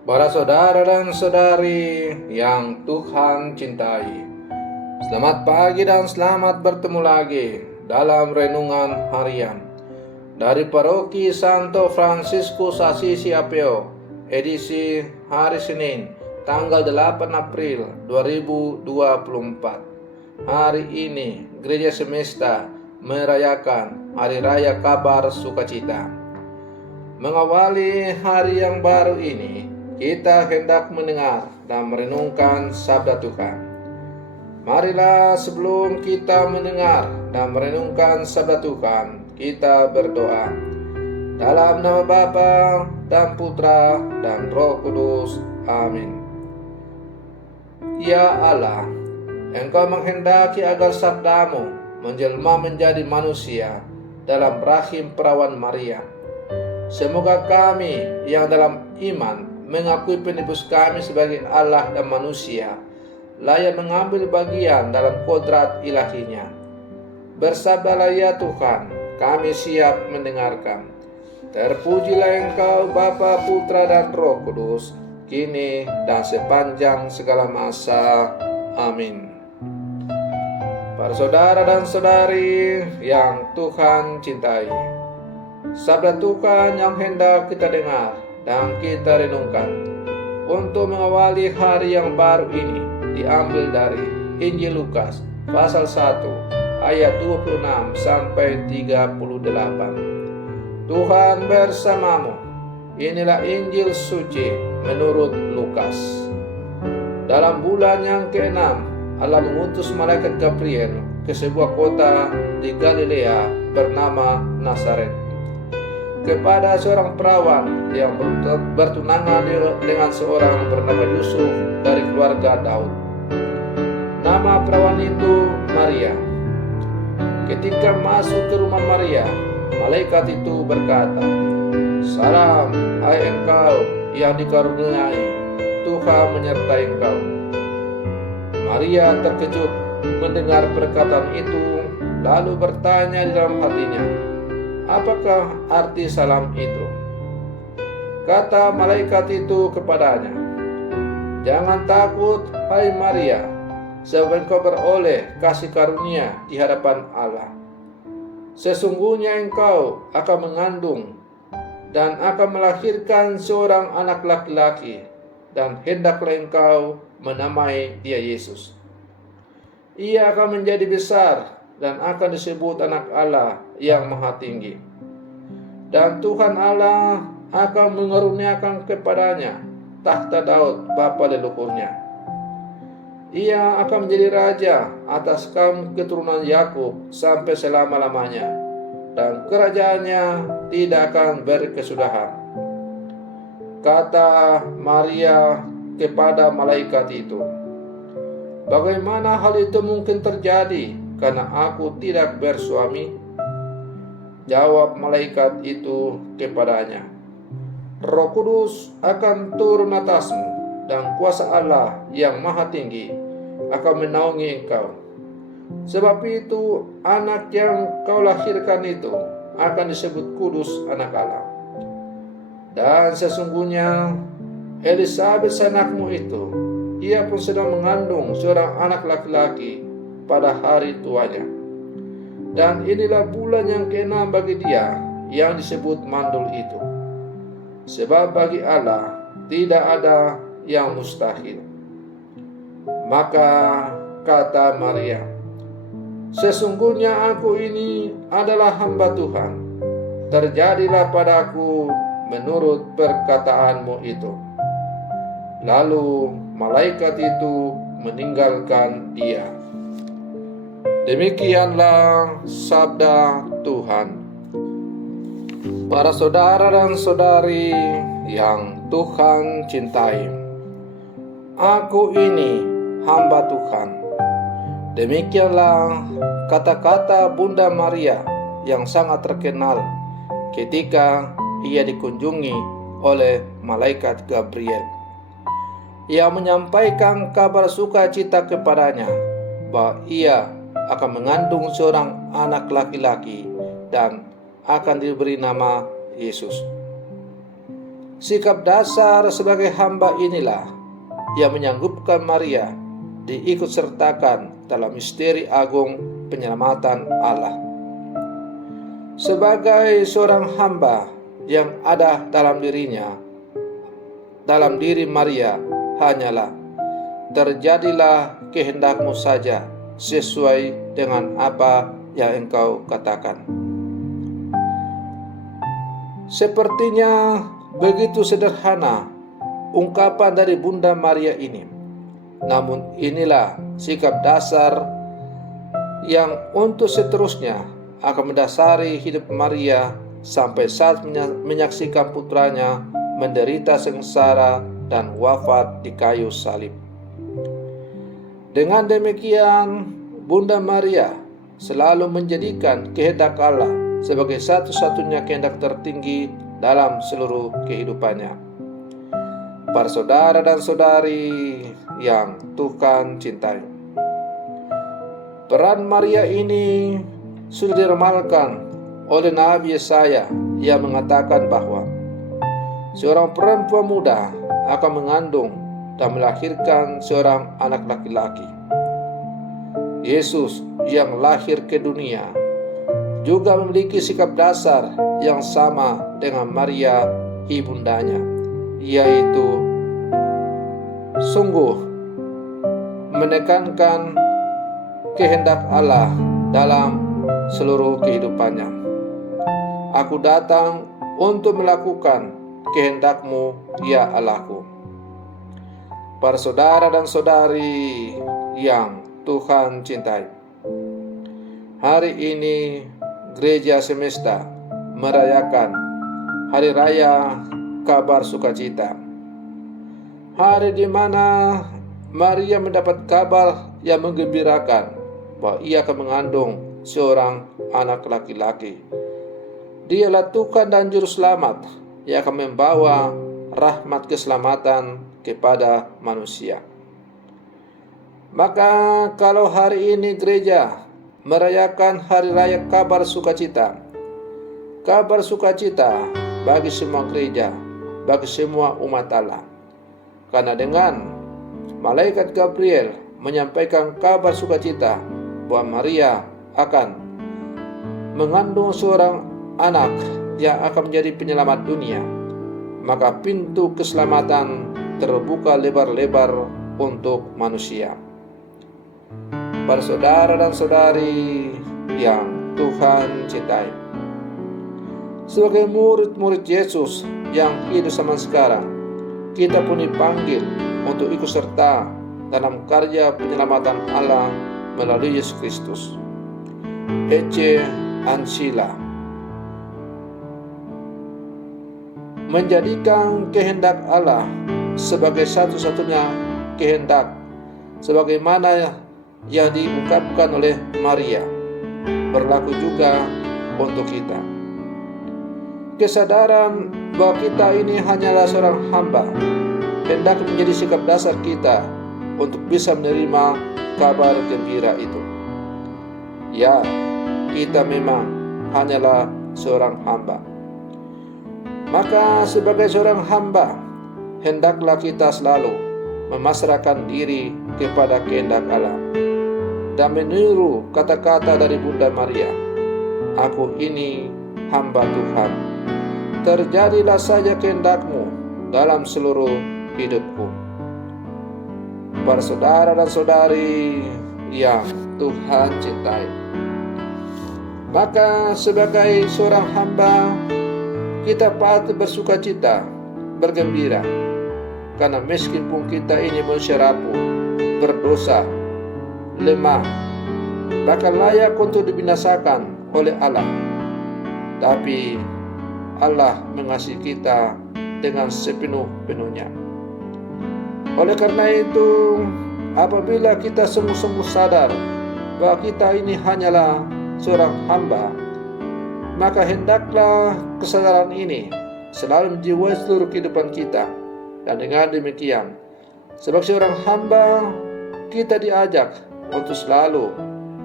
Para saudara dan saudari yang Tuhan cintai, selamat pagi dan selamat bertemu lagi dalam renungan harian dari Paroki Santo Fransiskus Assisi Apeo, edisi hari Senin, tanggal 8 April 2024. Hari ini Gereja Semesta merayakan Hari Raya Kabar Sukacita. Mengawali hari yang baru ini, kita hendak mendengar dan merenungkan sabda Tuhan. Marilah sebelum kita mendengar dan merenungkan sabda Tuhan, kita berdoa. Dalam nama Bapa dan Putra dan Roh Kudus. Amin. Ya Allah, Engkau menghendaki agar sabdamu menjelma menjadi manusia dalam rahim perawan Maria. Semoga kami yang dalam iman mengakui penebus kami sebagai Allah dan manusia layak mengambil bagian dalam kodrat ilahinya. Bersabdalah ya Tuhan, kami siap mendengarkan. Terpujilah Engkau Bapa, Putra dan Roh Kudus, kini dan sepanjang segala masa. Amin. Para saudara dan saudari yang Tuhan cintai, sabda Tuhan yang hendak kita dengar dan kita renungkan untuk mengawali hari yang baru ini diambil dari Injil Lukas pasal 1 ayat 26 sampai 38. Tuhan bersamamu. Inilah Injil suci menurut Lukas. Dalam bulan yang ke-6, Allah mengutus malaikat Gabriel ke sebuah kota di Galilea bernama Nazaret, kepada seorang perawan yang bertunangan dengan seorang bernama Yusuf dari keluarga Daud. Nama perawan itu Maria. Ketika masuk ke rumah Maria, malaikat itu berkata, "Salam, hai engkau yang dikaruniai, Tuhan menyertai engkau." Maria terkejut mendengar perkataan itu, lalu bertanya di dalam hatinya, "Apakah arti salam itu?" Kata malaikat itu kepadanya, "Jangan takut, hai Maria, sebab engkau beroleh kasih karunia di hadapan Allah. Sesungguhnya engkau akan mengandung dan akan melahirkan seorang anak laki-laki, dan hendaklah engkau menamai dia Yesus. Ia akan menjadi besar dan akan disebut anak Allah yang Maha Tinggi. Dan Tuhan Allah akan mengaruniakan kepadanya tahta Daud bapa leluhurnya. Ia akan menjadi raja atas kaum keturunan Yakub sampai selama-lamanya, dan kerajaannya tidak akan berkesudahan." Kata Maria kepada malaikat itu, "Bagaimana hal itu mungkin terjadi karena aku tidak bersuami?" Jawab malaikat itu kepadanya, "Roh Kudus akan turun atasmu, dan kuasa Allah yang Maha Tinggi akan menaungi engkau. Sebab itu anak yang kau lahirkan itu akan disebut kudus anak Allah. Dan sesungguhnya Elisabet anakmu itu, ia pun sedang mengandung seorang anak laki-laki pada hari tuanya. Dan inilah bulan yang ke-6 bagi dia yang disebut mandul itu. Sebab bagi Allah tidak ada yang mustahil." Maka kata Maria, "Sesungguhnya aku ini adalah hamba Tuhan. Terjadilah padaku menurut perkataanmu itu." Lalu malaikat itu meninggalkan dia. Demikianlah sabda Tuhan. Para saudara dan saudari yang Tuhan cintai, aku ini hamba Tuhan. Demikianlah kata-kata Bunda Maria yang sangat terkenal ketika ia dikunjungi oleh malaikat Gabriel. Ia menyampaikan kabar sukacita kepadanya bahwa ia akan mengandung seorang anak laki-laki dan akan diberi nama Yesus. Sikap dasar sebagai hamba inilah yang menyanggupkan Maria diikut sertakan dalam misteri agung penyelamatan Allah. Sebagai seorang hamba yang ada dalam dirinya, dalam diri Maria hanyalah, terjadilah kehendakmu saja sesuai dengan apa yang engkau katakan. Sepertinya begitu sederhana ungkapan dari Bunda Maria ini. Namun inilah sikap dasar yang untuk seterusnya akan mendasari hidup Maria sampai saat menyaksikan putranya menderita sengsara dan wafat di kayu salib. Dengan demikian, Bunda Maria selalu menjadikan kehendak Allah sebagai satu-satunya kehendak tertinggi dalam seluruh kehidupannya. Para saudara dan saudari yang Tuhan cintai, peran Maria ini sudah diramalkan oleh Nabi Yesaya yang mengatakan bahwa seorang perempuan muda akan mengandung dan melahirkan seorang anak laki-laki. Yesus yang lahir ke dunia juga memiliki sikap dasar yang sama dengan Maria ibundanya, yaitu sungguh menekankan kehendak Allah dalam seluruh kehidupannya. Aku datang untuk melakukan kehendak-Mu, ya Allahku. Para saudara dan saudari yang Tuhan cintai, hari ini Gereja Semesta merayakan Hari Raya Kabar Sukacita, hari di mana Maria mendapat kabar yang menggembirakan bahwa ia akan mengandung seorang anak laki-laki. Dialah Tuhan dan Juru Selamat yang akan membawa rahmat keselamatan kepada manusia. Maka kalau hari ini gereja merayakan Hari Raya Kabar Sukacita bagi semua gereja, bagi semua umat Allah. Karena dengan malaikat Gabriel menyampaikan kabar sukacita bahwa Maria akan mengandung seorang anak yang akan menjadi penyelamat dunia, maka pintu keselamatan terbuka lebar-lebar untuk manusia. Para saudara dan saudari yang Tuhan cintai, sebagai murid-murid Yesus yang hidup zaman sekarang, kita pun dipanggil untuk ikut serta dalam karya penyelamatan Allah melalui Yesus Kristus. Ecce ancilla, menjadikan kehendak Allah sebagai satu-satunya kehendak, sebagaimana yang diungkapkan oleh Maria, berlaku juga untuk kita. Kesadaran bahwa kita ini hanyalah seorang hamba hendak menjadi sikap dasar kita untuk bisa menerima kabar gembira itu. Ya, kita memang hanyalah seorang hamba. Maka sebagai seorang hamba, hendaklah kita selalu memasrahkan diri kepada kehendak Allah dan meniru kata-kata dari Bunda Maria, "Aku ini hamba Tuhan, terjadilah saja kehendak-Mu dalam seluruh hidupku." Para saudara dan saudari yang Tuhan cintai, maka sebagai seorang hamba, kita patut bersukacita, bergembira, karena meskipun kita ini manusia rapuh, berdosa, lemah, bahkan layak untuk dibinasakan oleh Allah, tapi Allah mengasihi kita dengan sepenuh-penuhnya. Oleh karena itu, apabila kita sungguh-sungguh sadar bahwa kita ini hanyalah seorang hamba, maka hendaklah kesadaran ini selalu menjiwai seluruh kehidupan kita. Dan dengan demikian, sebagai seorang hamba, kita diajak untuk selalu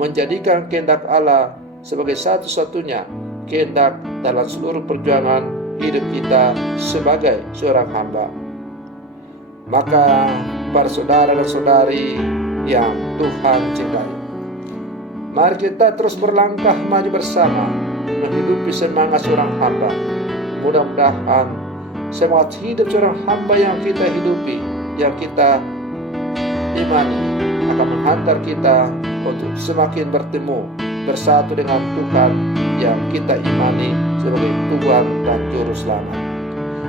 menjadikan kehendak Allah sebagai satu-satunya kehendak dalam seluruh perjuangan hidup kita sebagai seorang hamba. Maka para saudara dan saudari yang Tuhan cintai, mari kita terus berlangkah maju bersama menghidupi semangat seorang hamba. Mudah-mudahan semangat hidup seorang hamba yang kita hidupi, yang kita imani, akan menghantar kita untuk semakin bertemu, bersatu dengan Tuhan yang kita imani sebagai Tuhan dan Juru Selamat.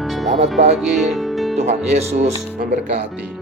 Selamat pagi, Tuhan Yesus memberkati.